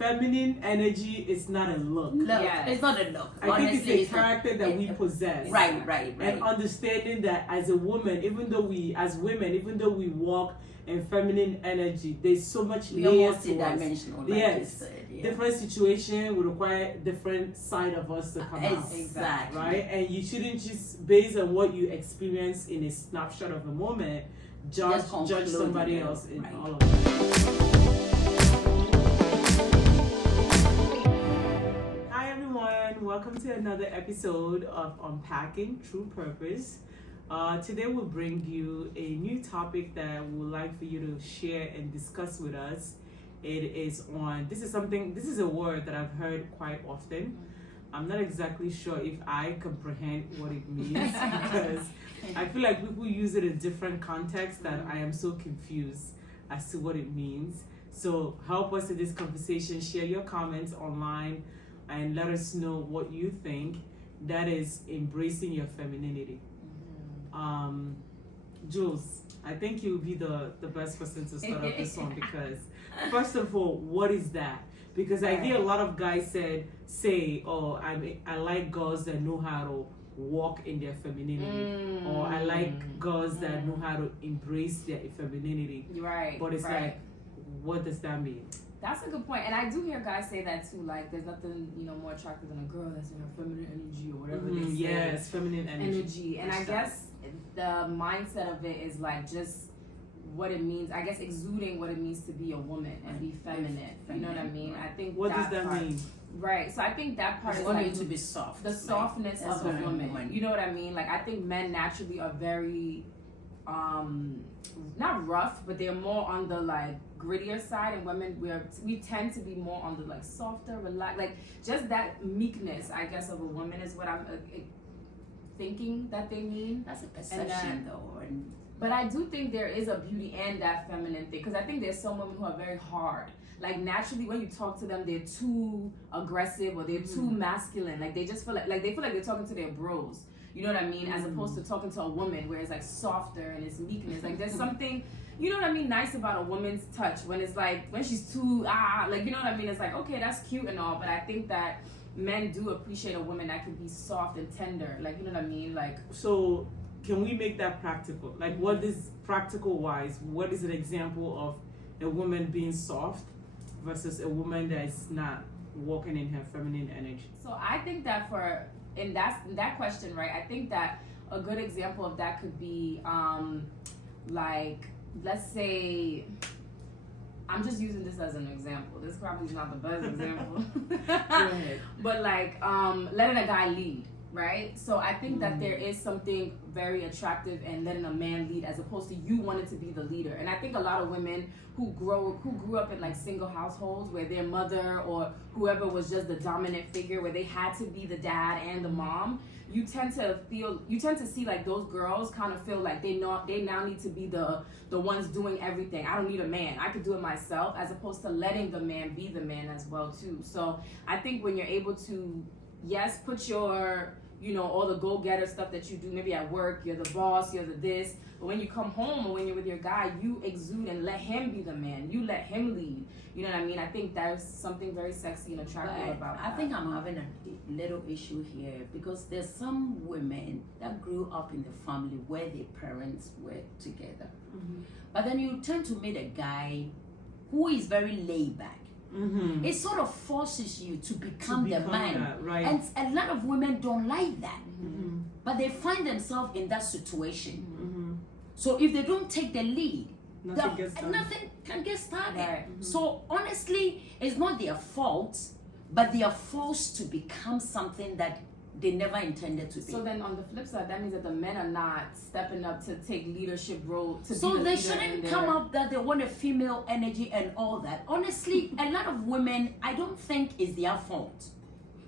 feminine energy is not a look. It's not a look. I think it's a character that we possess. Right. And understanding that as a woman, even though we walk in feminine energy, there's so much layers to us. Yes. Different situation will require different side of us to come out. Exactly. Right? And you shouldn't just, based on what you experience in a snapshot of a moment, judge somebody else in all of that. Hi everyone, welcome to another episode of Unpacking True Purpose. Today we'll bring you a new topic that we would like for you to share and discuss with us. This is a word that I've heard quite often. I'm not exactly sure if I comprehend what it means because I feel like people use it in different contexts that I am so confused as to what it means. So help us in this conversation, share your comments online and let us know what you think. That is embracing your femininity. Jules, I think you'll be the best person to start off this one because first of all, what is that? Because I hear a lot of guys say, oh, I like girls that know how to walk in their femininity, or I like girls that know how to embrace their femininity. Right. But it's like, what does that mean? That's a good point, and I do hear guys say that too. Like, there's nothing more attractive than a girl that's in her feminine energy or whatever they say. Yes, feminine energy. And I guess the mindset of it is like just what it means. I guess exuding what it means to be a woman and be feminine. You know what I mean? I think what does that mean? Right. So I think that part is like to be soft. The softness of a woman. You know what I mean? Like I think men naturally are very not rough, but they're more on the like grittier side, and women we tend to be more on the like softer, relaxed, like just that meekness, I guess, of a woman is what I'm thinking that they mean. That's a perception, though. But I do think there is a beauty and that feminine thing, because I think there's some women who are very hard. Like naturally, when you talk to them, they're too aggressive or they're too masculine. Like they just feel like they feel like they're talking to their bros. You know what I mean? As opposed to talking to a woman where it's like softer and it's meekness. Like there's something, you know what I mean, nice about a woman's touch when it's like, when she's too, like, you know what I mean? It's like, okay, that's cute and all, but I think that men do appreciate a woman that can be soft and tender. Like, you know what I mean? Like, so can we make that practical? Like what is practical wise? What is an example of a woman being soft versus a woman that is not walking in her feminine energy? So I think that in that question, right, I think that a good example of that could be like, let's say, I'm just using this as an example. This probably is not the best example. But like letting a guy lead, right? So I think that there is something very attractive in letting a man lead as opposed to you wanting to be the leader. And I think a lot of women who grew up in like single households where their mother or whoever was just the dominant figure, where they had to be the dad and the mom, you tend to see like those girls kind of feel like they now need to be the ones doing everything. I don't need a man. I could do it myself, as opposed to letting the man be the man as well too. So I think when you're able to, yes, put your, all the go-getter stuff that you do, maybe at work, you're the boss, you're the this, but when you come home or when you're with your guy, you exude and let him be the man. You let him lead. You know what I mean? I think there's something very sexy and attractive about that. I think I'm having a little issue here because there's some women that grew up in the family where their parents were together. But then you tend to meet a guy who is very laid back. It sort of forces you to become the man, that, right? And a lot of women don't like that, but they find themselves in that situation. So if they don't take the lead, nothing can get started. Right. So honestly, it's not their fault, but they are forced to become something that they never intended to be. So then on the flip side, that means that the men are not stepping up to take leadership role. So they shouldn't come up that they want a female energy and all that. Honestly, a lot of women, I don't think it's their fault.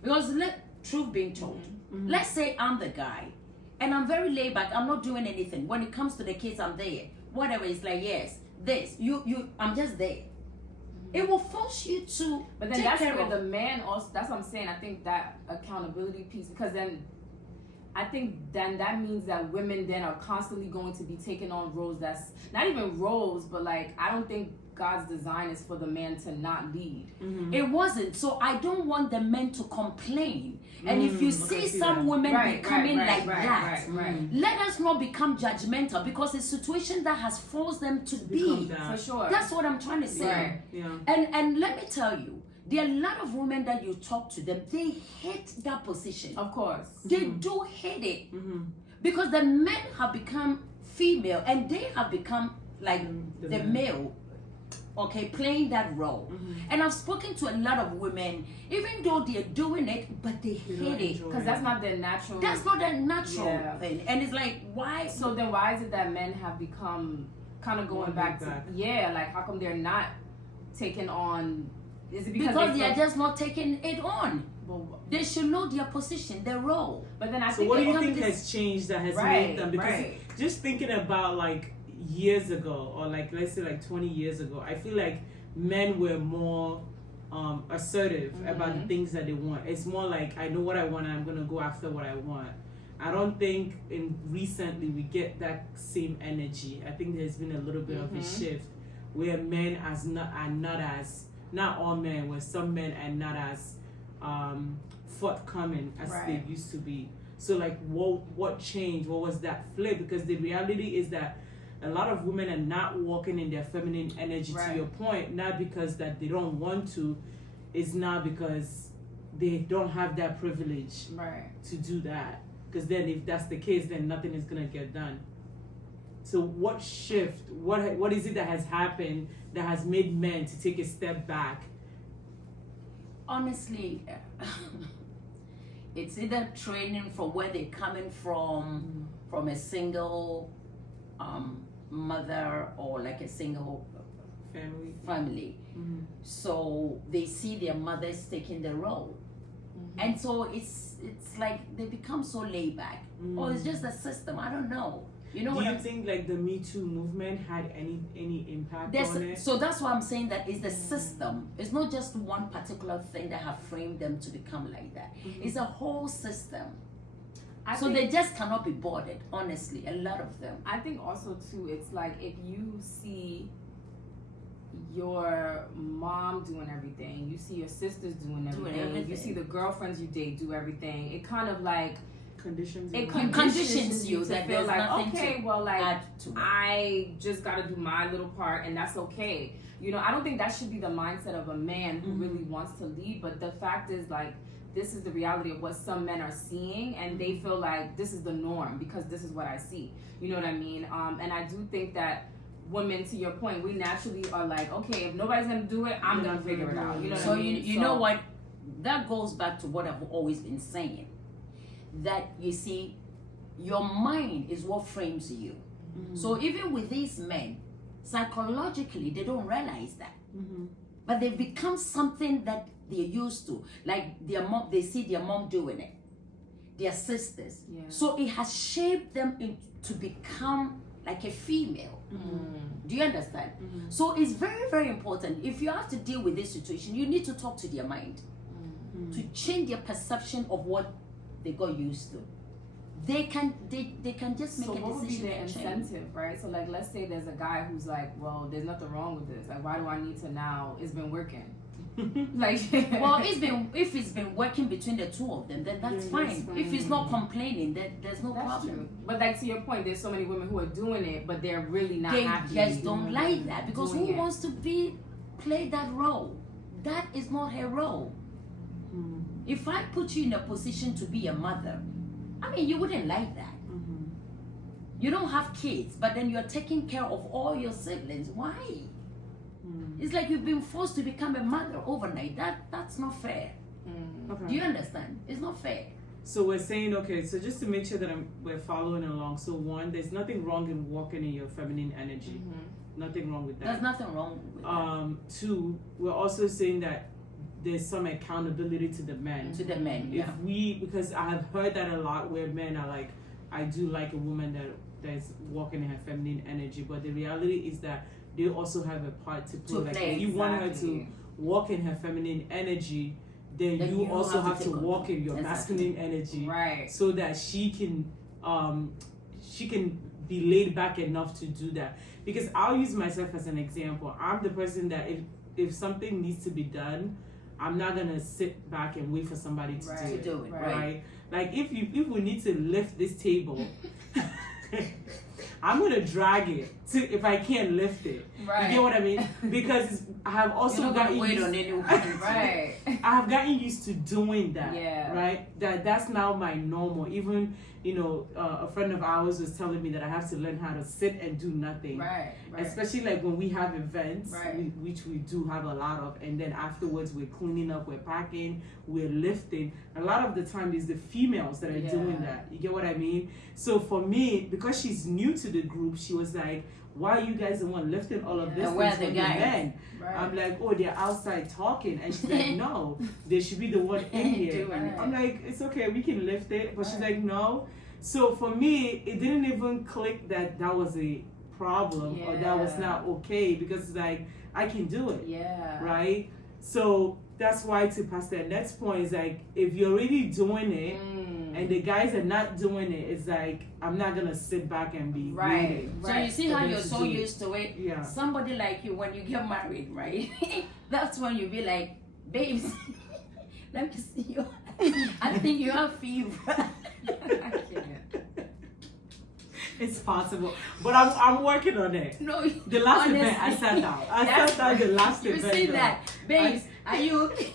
Because truth being told, let's say I'm the guy and I'm very laid back, I'm not doing anything. When it comes to the kids, I'm there. Whatever, it's like, yes, this, I'm just there. It will force you to. But then that's where the man also, that's what I'm saying. I think that accountability piece, because then I think then that means that women then are constantly going to be taking on roles that's not even roles, but like I don't think God's design is for the man to not lead. It wasn't. So I don't want the men to complain. And if you see some women becoming like that, let us not become judgmental, because it's a situation that has forced them to be. For sure. That's what I'm trying to say. Right. Yeah. And let me tell you, there are a lot of women that you talk to them, they hate that position. Of course. They do hate it. Because the men have become female and they have become like the male, okay, playing that role. And I've spoken to a lot of women, even though they're doing it, but they hate it. Because that's not their natural. That's not their natural thing. And it's like, why? So then why is it that men have become kind of going back to, like how come they're not taking on, is it because they are just not taking it on? Well, they should know their position, their role. But then I so think what do you think has changed that has made them? Because just thinking about like years ago, or like let's say like 20 years ago, I feel like men were more assertive about the things that they want. It's more like, I know what I want and I'm gonna go after what I want. I don't think recently we get that same energy. I think there's been a little bit of a shift where men not all men, where some men are not as forthcoming as they used to be. So like what changed? What was that flip? Because the reality is that a lot of women are not walking in their feminine energy, to your point, not because that they don't want to, it's not because they don't have that privilege to do that. Because then if that's the case, then nothing is gonna get done. So what shift, what is it that has happened that has made men to take a step back? Honestly, it's either training from where they're coming from a single mother, or like a single family. So they see their mothers taking the role, and so it's like they become so laid back, or it's just a system. I don't know. You know, do you think like the Me Too movement had any impact on it? So that's why I'm saying that it's the system. It's not just one particular thing that have framed them to become like that. It's a whole system. So they just cannot be bothered, honestly, a lot of them. I think also too, it's like if you see your mom doing everything, you see your sisters doing everything, you see the girlfriends you date do everything, it kind of like conditions you to feel like, okay, well, like I just gotta do my little part and that's okay. You know, I don't think that should be the mindset of a man who really wants to lead, but the fact is, like, this is the reality of what some men are seeing, and they feel like this is the norm because this is what I see. You know what I mean? And I do think that women, to your point, we naturally are like, okay, if nobody's gonna do it, I'm gonna figure it out. You know what I mean? You know what? That goes back to what I've always been saying. That you see, your mind is what frames you. So even with these men, psychologically, they don't realize that. But they've become something that they're used to. Like their mom, they see their mom doing it, their sisters. So it has shaped them to become like a female. Do you understand? So it's very, very important. If you have to deal with this situation, you need to talk to their mind to change their perception of what they got used to. They can just make a decision. So what would be the incentive, right? So like, let's say there's a guy who's like, well, there's nothing wrong with this. Like, why do I need to now? It's been working. Like, well, if it's been working between the two of them, then that's fine. If he's not complaining, then there's no problem. True. But like, to your point, there's so many women who are doing it, but they're really not happy. They just don't like that, because who wants to play that role? That is not her role. If I put you in a position to be a mother, I mean, you wouldn't like that. You don't have kids, but then you're taking care of all your siblings. Why? It's like you've been forced to become a mother overnight. That's not fair. Okay. Do you understand? It's not fair. So we're saying, okay, so just to make sure that we're following along. So one, there's nothing wrong in walking in your feminine energy. Nothing wrong with that. There's nothing wrong with that. Two, we're also saying that there's some accountability to the men. To the men, yeah. Because I have heard that a lot, where men are like, I do like a woman that's walking in her feminine energy, but the reality is that they also have a part to play. Like, if you want her to walk in her feminine energy, then you also have to walk in your masculine energy, right? So that she can be laid back enough to do that. Because I'll use myself as an example. I'm the person that if something needs to be done, I'm not gonna sit back and wait for somebody to do it. Right? Like if we need to lift this table, I'm gonna drag it if I can't lift it. Right. You get what I mean? Because I have also gotten used. Right. I have gotten used to doing that. Yeah. Right. That's now my normal. Even a friend of ours was telling me that I have to learn how to sit and do nothing. Right. Especially like when we have events, right. which we do have a lot of, and then afterwards we're cleaning up, we're packing, we're lifting. A lot of the time it's the females that are doing that. You get what I mean? So for me, because she's new to the group, she was like, why are you guys the one lifting all of this and where things the for the guys? men? Right. I'm like, oh, they're outside talking. And she's like, no, they should be the one in here. Right. I'm like, it's okay, we can lift it. But she's like, no. So for me, it didn't even click that was a problem or that was not okay, because it's like, I can do it. Yeah. Right? So that's why, to Pastor Annette's point, is like, if you're already doing it and the guys are not doing it, it's like, I'm not gonna sit back and be waiting. So you see how you're so used to it? Yeah. Somebody like you, when you get married, right? That's when you be like, babes, let me see you. I think you have fever. I can't. It's possible, but I'm working on it. No, the last honestly, event I sat down. I sat down the last you event. You see that, babes? Are you okay?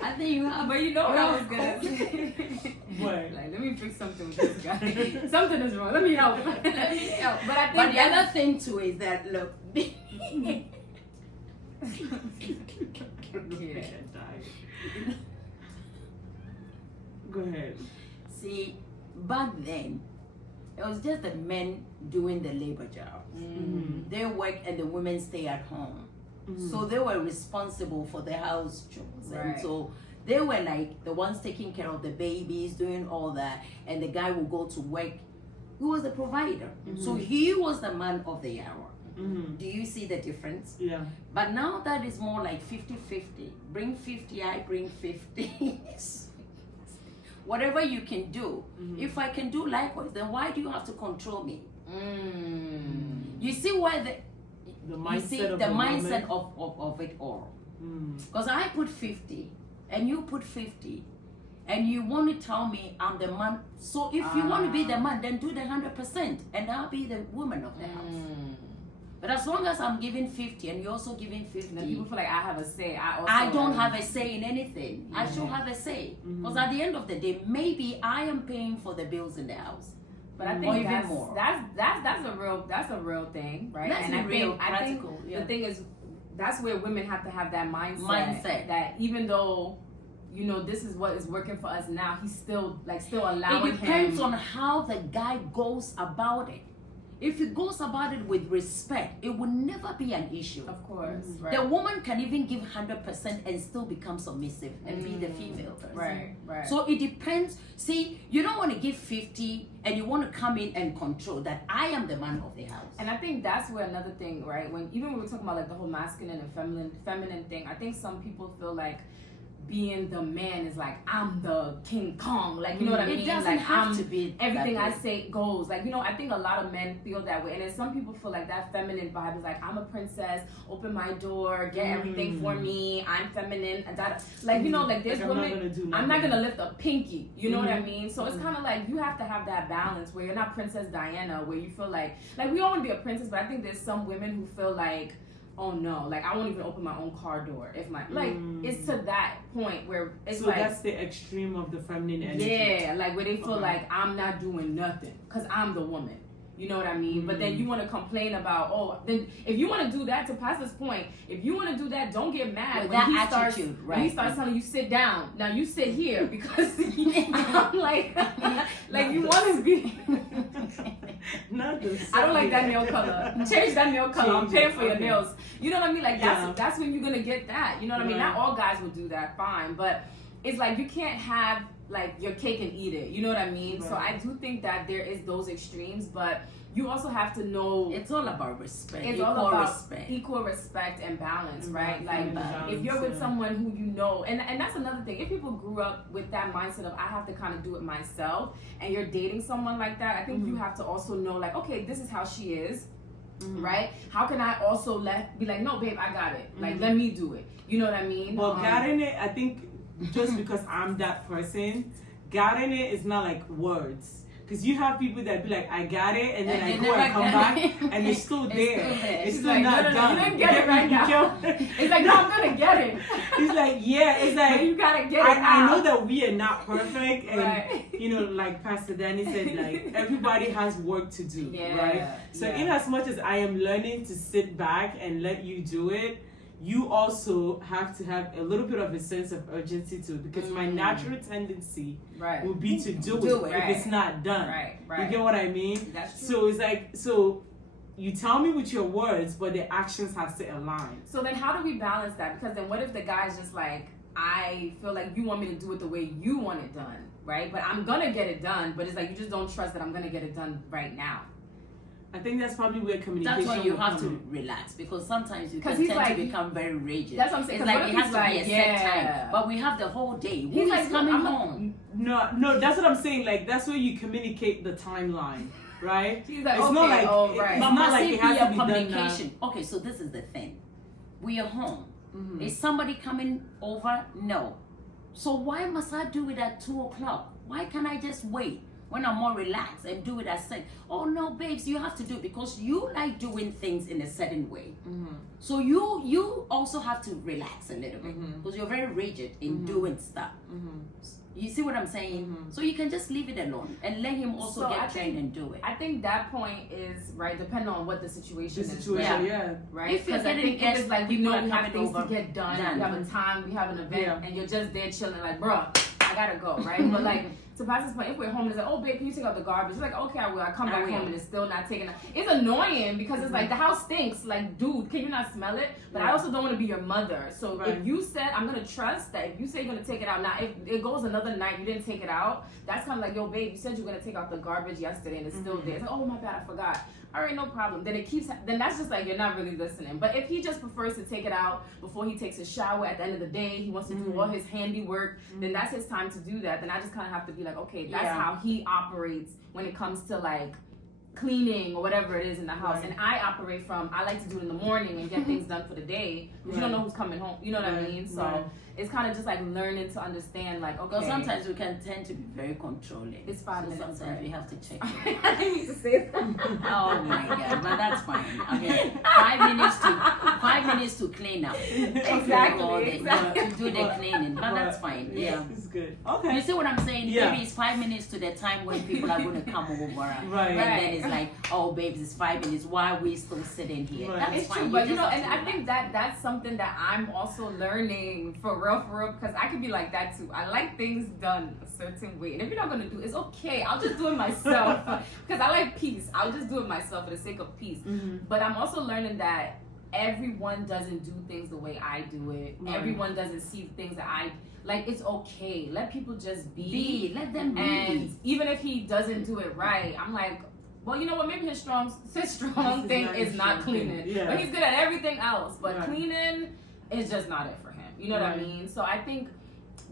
I think you have. But you know what I was gonna say? What? Like, let me fix something with this guy. Something is wrong. Let me help. Let me help. But I think But the other thing too is that look. Go ahead. See, back then, it was just the men doing the labor job. Mm-hmm. They work and the women stay at home. Mm-hmm. So they were responsible for the house chores. Right. And so they were like the ones taking care of the babies, doing all that. And the guy would go to work. He was the provider. Mm-hmm. So he was the man of the hour. Mm-hmm. Do you see the difference? Yeah. But now that is more like 50-50. Bring 50, I bring 50. Whatever you can do. Mm-hmm. If I can do likewise, then why do you have to control me? You see where the mindset of it all. Because I put 50 and you put 50 and you want to tell me I'm the man. So if you want to be the man, then do the 100% and I'll be the woman of the house. But as long as I'm giving 50 and you're also giving 50, then people feel like I have a say. I don't have a say in anything. I should have a say. Because at the end of the day, maybe I am paying for the bills in the house. But I think that's a real thing, right? That's and I think the thing is, that's where women have to have that mindset that even though this is what is working for us now, he's still allowing him. It depends on how the guy goes about it. If he goes about it with respect, it will never be an issue. Of course. Right. The woman can even give 100% and still become submissive and be the female person. Right. So it depends. See, you don't want to give 50 and you want to come in and control that I am the man of the house. And I think that's where another thing, right? When we're talking about like the whole masculine and feminine thing, I think some people feel like being the man is like, I'm the King Kong, like, you know what I mean? It doesn't like, have to be everything I say goes, like, I think a lot of men feel that way, and then some people feel like that feminine vibe is like, I'm a princess, open my door, get everything for me, I'm feminine, and that, like, like there's women, I'm not gonna lift a pinky, you know what I mean? So it's kind of like you have to have that balance where you're not Princess Diana, where you feel like we all want to be a princess, but I think there's some women who feel like, oh no, like I won't even open my own car door if my it's to that point where it's so like that's the extreme of the feminine energy. Yeah, like where they feel like I'm not doing nothing because I'm the woman. You know what I mean? But then you want to complain about, then if you want to do that, to Pastor's point, if you want to do that, don't get mad when he starts telling you sit down. Now you sit here because I'm like you want to be. I don't like that nail color. Change that nail color. I'm paying for your nails. You know what I mean? Like that's when you're gonna get that. You know what I mean? Not all guys will do that. Fine, but it's like you can't have like your cake and eat it. You know what I mean? Right. So I do think that there is those extremes, but you also have to know It's all about respect. it's equal all about respect. equal respect and balance, Mm-hmm. right? Like Balance, if you're with yeah. someone who you know, and that's another thing. If people grew up with that mindset of I have to kind of do it myself, and you're dating someone like that, I think you have to also know like, okay, this is how she is, right? How can I also be like, no, babe, I got it. Like, let me do it. You know what I mean? Well, getting it, I think, just because I'm that person, getting it is not like words. Because you have people that be like, I got it, and then And I they go and never come get back, it. and it's still It's there. still there. It's She's still like, not no, done. you didn't get it right now. It's like, no, I'm gonna get it. It's like, yeah, it's like, But you gotta get it I know out. that we are not perfect, and Right. you know, like Pastor Danny said, like everybody has work to do, Yeah, right? So yeah. in as much as I am learning to sit back and let you do it, you also have to have a little bit of a sense of urgency too, because my natural tendency Right. will be to do it Right. if it's not done. Right. You Right. get what I mean? That's true. So it's like, so you tell me with your words, but the actions has to align. So then how do we balance that? Because then what if the guy's just like, I feel like you want me to do it the way you want it done, right? But I'm gonna get it done, but it's like you just don't trust that I'm gonna get it done right now. I think that's probably where communication That's why you will have come to in. relax, because sometimes you 'Cause can he's tend like- to become very rigid. That's what I'm saying, It's 'cause like what it if has he's to be a like, set yeah. time, but we have the whole day. Who He's is like, coming I'm a- home? No, that's what I'm saying. Like that's where you communicate the timeline, right? She's like, It's okay, not like oh, it- right. it's But not must like it it has be to a be done now. communication? Okay, so this is the thing. We are home. Mm-hmm. Is somebody coming over? No. So why must I do it at 2:00? Why can't I just wait when I'm more relaxed and do it at 6? Oh no, babes, you have to do it because you like doing things in a certain way. Mm-hmm. So you also have to relax a little bit Mhm. because you're very rigid in doing stuff. Mm-hmm. You see what I'm saying? Mhm. So you can just leave it alone and let him also So I get trained think- and do it. I think that point is right, depending on what the situation The is. situation, right? yeah. Right? If you're Because I getting think if guests, it's like we people know are we have coming things to over, get done, done. we have a time, we have an event, Yeah. and you're just there chilling, like, bruh, I gotta go, right? But like, to pass this point, if we're home and it's like, oh babe, can you take out the garbage? It's like, okay, I will. I come I back will. home and it's still not taken out. It's annoying because it's like the house stinks. Like, dude, can you not smell it? But I Yeah. also don't want to be your mother. So Right. if you said, I'm gonna trust that if you say you're gonna take it out now, if it goes another night, you didn't take it out, that's kind of like, yo, babe, you said you were gonna take out the garbage yesterday and it's still there. It's like, oh my bad, I forgot. All right, no problem. Then it keeps. Then that's just like you're not really listening. But if he just prefers to take it out before he takes his shower at the end of the day, he wants to do all his handiwork. Then that's his time to do that. Then I just kind of have to be like, okay, that's Yeah. how he operates when it comes to like cleaning or whatever it is in the house. Right. And I operate from I like to do it in the morning and get things done for the day. Because you don't Right. know who's coming home. You know what I Right. mean? So Right. it's kind of just like learning to understand. Like, okay, Because sometimes we can tend to be very controlling. It's 5 so minutes, sometimes right? we have to check. I didn't need to say that. Oh my god, but that's fine. Okay, 5 minutes to clean up. Exactly, Or exactly. to do the cleaning, but that's fine. Yeah. It's good. You Okay. see what I'm saying? Yeah. Maybe it's 5 minutes to the time when people are going to come over. Right. And then it's like, oh, babes, it's 5 minutes. Why are we still sitting here? Right. That's It's fine. true, but you just know, have and to I relax. think that's something that I'm also learning for real, because I could be like that too. I like things done a certain way, and if you're not gonna do it, it's okay. I'll just do it myself because I like peace. I'll just do it myself for the sake of peace. Mm-hmm. But I'm also learning that everyone doesn't do things the way I do it. Right. Everyone doesn't see things that I like. It's okay. Let people just Be. Let them be. And even if he doesn't do it right, I'm like, well, you know what? Maybe his strong This thing not is his not strong thing. cleaning. Yeah. But he's good at everything else. But Right. cleaning is just not it for him. You know what I Right. mean? So I think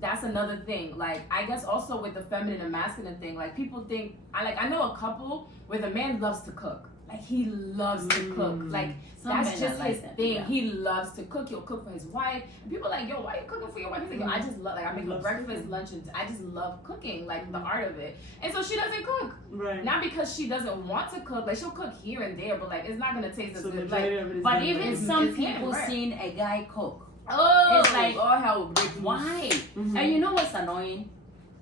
that's another thing. Like, I guess also with the feminine and masculine thing, like people think I know a couple where the man loves to cook. Like, he loves to cook. Like, Some that's men are just like his that, thing. yeah. He loves to cook. He'll cook for his wife. And people are like, yo, why are you cooking for your wife? He's like, yo, I just love, like, I make her Loves breakfast, cooking. lunch, and I just love cooking, like, the art of it. And so she doesn't cook. Right. Not because she doesn't want to cook. Like, she'll cook here and there, but, like, it's not going to taste as So good. majority Like, of it is But done even right. some it's him, people right. seeing a guy cook. oh, It's like, oh, hell, break loose. Why? Mhm. And you know what's annoying?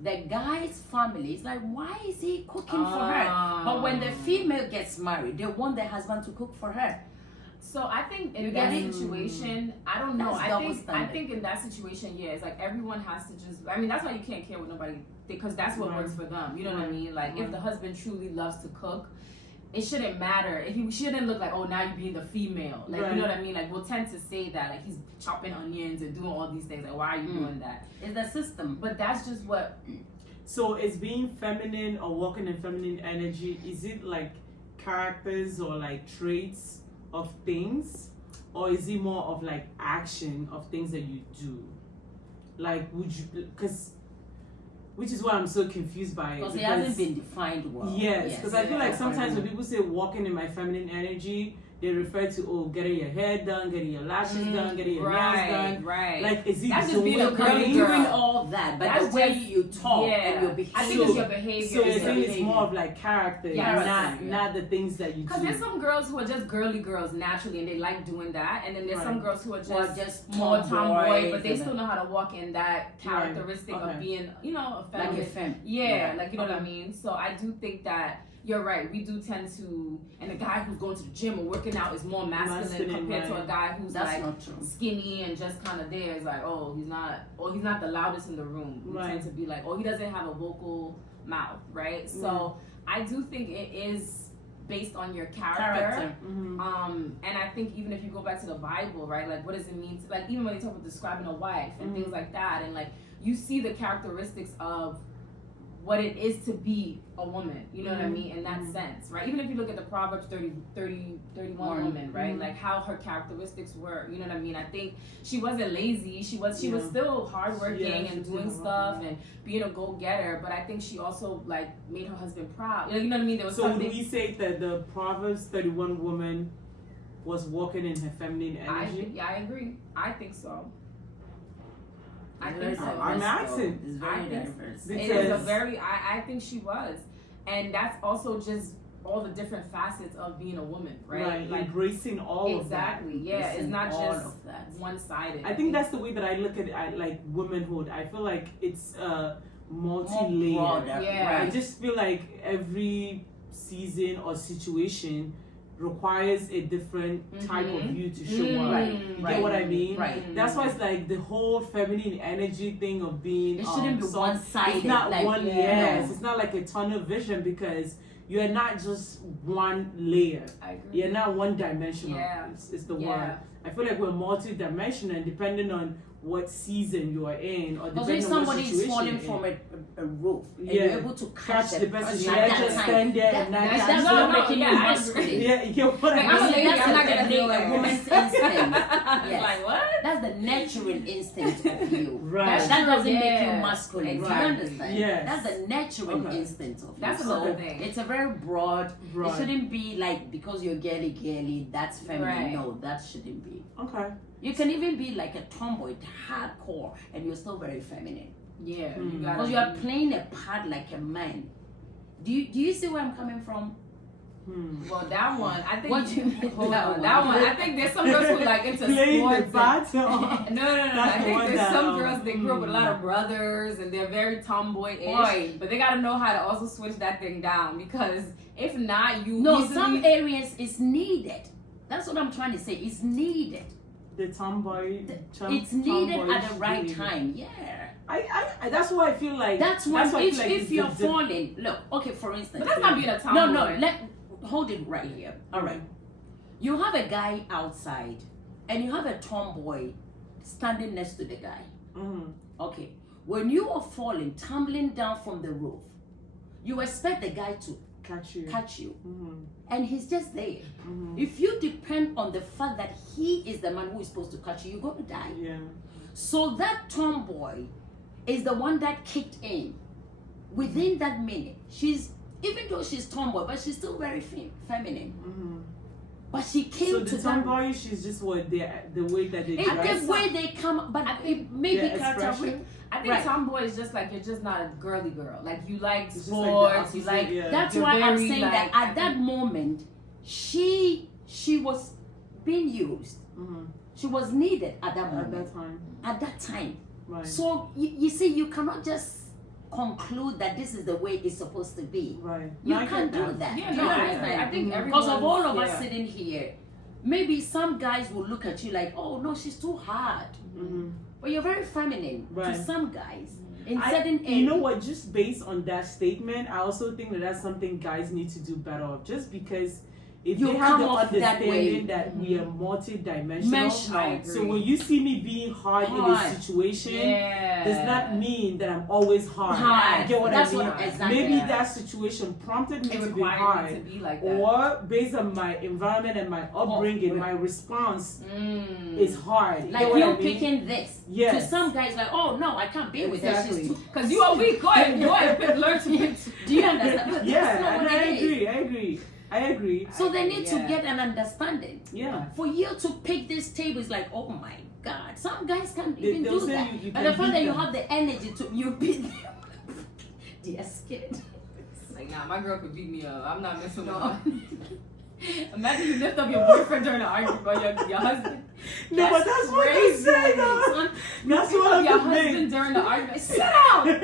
The guy's family is like, why is he cooking for her? But when the female gets married, they want the husband to cook for her. So I think in You that get it? situation, I don't know. That's I double think standard. in that situation, yeah, it's like everyone has to just. I mean, that's why you can't care what nobody, because that's what Right. works for them. You know what I Right. mean? Like, if Right. the husband truly loves to cook, it shouldn't matter. He shouldn't look like, oh, now you're being the female. Like, you know what I mean? Like, we'll tend to say that. Like, he's chopping onions and doing all these things. Like, why are you doing that? It's the system. But that's just what... So is being feminine or walking in feminine energy, is it like characters or like traits of things? Or is it more of like action of things that you do? Like, would you... Because... Which is why I'm so confused by it. Because it hasn't been defined well. Yes, because I feel like sometimes when people say walking in my feminine energy, they refer to, getting your hair done, getting your lashes done, getting your nails done. Right. Like, is it that's just being a girly You're girl. doing all that, but that's the way just, you talk and your behavior. I think it's your behavior. So I think it's more of like character, not the things that you do. Because there's some girls who are just girly girls naturally and they like doing that. And then there's some girls who are just more tomboy, but they still know how to walk in that characteristic of being, you know, a feminine. Like a femme. Yeah, like, you know what I mean? So I do think that you're right. We do tend to, and a guy who's going to the gym or working out is more masculine compared to a guy who's like skinny and just kind of there. It's like, oh, he's not the loudest in the room. We tend to be like, oh, he doesn't have a vocal mouth, right? So I do think it is based on your character. And I think even if you go back to the Bible, right, like what does it mean to, like, even when they talk about describing a wife and things like that, and like you see the characteristics of what it is to be a woman, you know what I mean, in that sense, right? Even if you look at the Proverbs 31 woman, right, like how her characteristics were, you know what I mean? I think she wasn't lazy, she was still hardworking and doing stuff and being a go-getter, but I think she also like made her husband proud, you know what I mean? There was so would we say that the Proverbs 31 woman was walking in her feminine energy? I agree. I think so. I think so. I'm asking. It's very diverse. It is a very, I think she was. And that's also just all the different facets of being a woman, right? Like embracing all of that. Exactly, yeah. It's not just one-sided. I think that's the way that I look at it, like womanhood. I feel like it's multi-layered. Yeah. I just feel like every season or situation requires a different type of you to show up. You get what I mean? Right. That's why it's like the whole feminine energy thing of being. It shouldn't be one-sided. It's not like, one. Yes, it's not like a tunnel vision because you're not just one layer. I agree. You're not one dimensional. Yeah. It's the word. I feel like we're multi-dimensional, and depending on what season you are in, or depending on what situation somebody is falling from a roof and you're able to catch the person, at just stand there and that's not making you masculine. Yeah, you get what I mean? I'm a lady, I'm not gonna do a woman's instinct. Yes. Like what? That's the natural instinct of you. Right. That doesn't make you masculine. Right. Do you understand? Yes. That's the natural instinct of you. That's another thing. It's a very broad. It shouldn't be like because you're girly, that's feminine. Right. No, that shouldn't be. Okay. You can even be like a tomboy, hardcore, and you're still very feminine. Yeah. Because you are playing a part like a man. Do you see where I'm coming from? Well, that one, I think. What do you mean? That one, I think there's some girls who like into playing sports. The part, no. I think there's some girls they grew up with a lot of brothers and they're very tomboy-ish. But they gotta know how to also switch that thing down because if not, some areas it's needed. That's what I'm trying to say. It's needed. The tomboy. It's needed at the right time. Yeah. I that's why I feel like. That's why if you're falling, look. Okay, for instance. But that's not being a tomboy. No. Hold it right here. All right. You have a guy outside, and you have a tomboy standing next to the guy. Okay. When you are falling, tumbling down from the roof, you expect the guy to catch you. And he's just there. If you depend on the fact that he is the man who is supposed to catch you, you're going to die. Yeah. So that tomboy is the one that kicked in. Within that minute, even though she's tomboy, but she's still very feminine. But she came to the tomboy, she's just what the way that they dress. The way they come, but it may be characteristic. I think tomboy is just like you're just not a girly girl. Like you like sports, you like. That's why I'm saying that at that moment, she was being used. She was needed at that moment. At that time. Right. So you see, you cannot just conclude that this is the way it's supposed to be. Right. You can't do that. Yeah, I think because of all of us sitting here, maybe some guys will look at you like, oh no, she's too hard. But you're very feminine to some guys. in certain areas. You know what? Just based on that statement, I also think that that's something guys need to do better of. Just because if You they have come the off that way. understanding that we are multi-dimensional, I agree. so when you see me being hard in a situation, does not mean that I'm always hard. You get what That's I mean? what exactly. Maybe that situation prompted me It to be required hard, me to be like that. or based on my environment and my upbringing, my response is hard. Like get what you I mean? picking this. Yes. To some guys, like, oh no, I can't be with her. Exactly. She's too. Because you are weak. Go ahead, learn to pick. Do you understand? But that's Yeah, not and what it is. I agree. So they need to Yeah. get an understanding. Yeah. For you to pick this table is like, oh my God. Some guys can't even they'll do say that. you But can the fact beat that you them. have the energy to you beat them. They're scared. Like, nah, my girl could beat me up. I'm not messing with her. Imagine you lift up your boyfriend during an argument or your husband. No, but that's what they say, though. That's what Your I'm husband saying. during the argument. Sit down!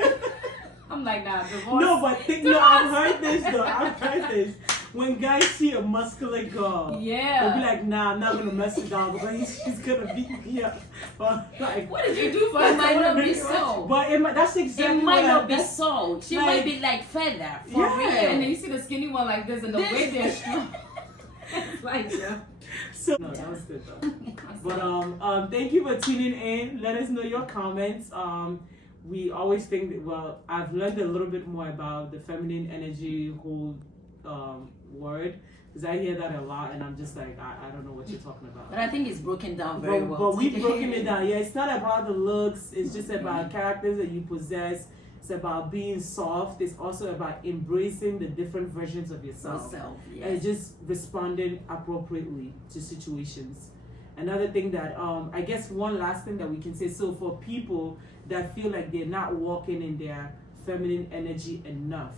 I'm like, nah, divorce. No, but I've heard this though. I've heard this. When guys see a muscular girl, they'll be Yeah. like, nah, I'm not gonna mess it down because he's gonna beat me up. Or like, What did you do for It him? might not be so. but that's exactly It might what not be that's- so. She like- might be like feather for Yeah. real. And then you see the skinny one like this and the way they're strong. It's like, yeah. So no, that was good though. But thank you for tuning in. Let us know your comments. We always think that, well, I've learned a little bit more about the feminine energy whole word, because I hear that a lot and I'm just like, I don't know what you're talking about. But I think it's broken down very well. But we've broken it down. Yeah, it's not about the looks. It's just about characters that you possess. It's about being soft. It's also about embracing the different versions of yourself. And just responding appropriately to situations. Another thing that I guess one last thing that we can say, so for people that feel like they're not walking in their feminine energy enough,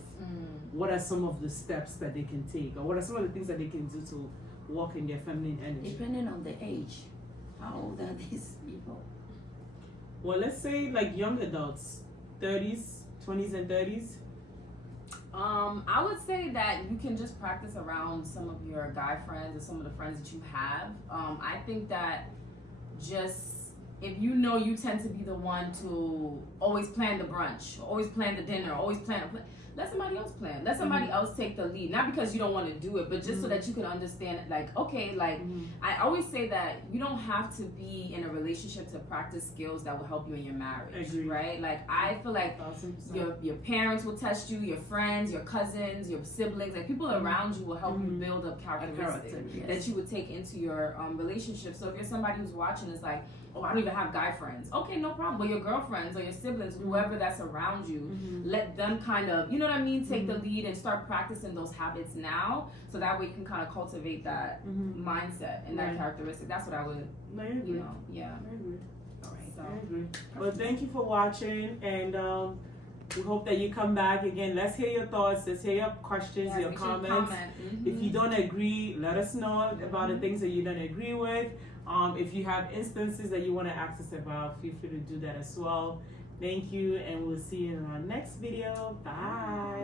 what are some of the steps that they can take, or what are some of the things that they can do to walk in their feminine energy? Depending on the age. How old are these people? Well, let's say like young adults, 30s, 20s and 30s. I would say that you can just practice around some of your guy friends or some of the friends that you have. I think that just if you know you tend to be the one to always plan the brunch, always plan the dinner, always plan, let somebody else plan. Let somebody else take the lead. Not because you don't want to do it, but just so that you can understand, like, okay, like, I always say that you don't have to be in a relationship to practice skills that will help you in your marriage, right? Like, I feel like your parents will test you, your friends, your cousins, your siblings, like, people around you will help you build up characteristics that you would take into your relationship. So if you're somebody who's watching, it's like, oh, I don't even have guy friends. Okay, no problem. But your girlfriends or your siblings, whoever that's around you, let them kind of, you know what I mean, take the lead and start practicing those habits now, so that way you can kind of cultivate that mindset and that characteristic. That's what I would, you know, yeah. I agree. All right, so. I agree. Well, thank you for watching, and we hope that you come back again. Let's hear your thoughts. Let's hear your questions, your comments. If you don't agree, let us know about the things that you don't agree with. If you have instances that you want to ask us about, feel free to do that as well. Thank you, and we'll see you in our next video. Bye.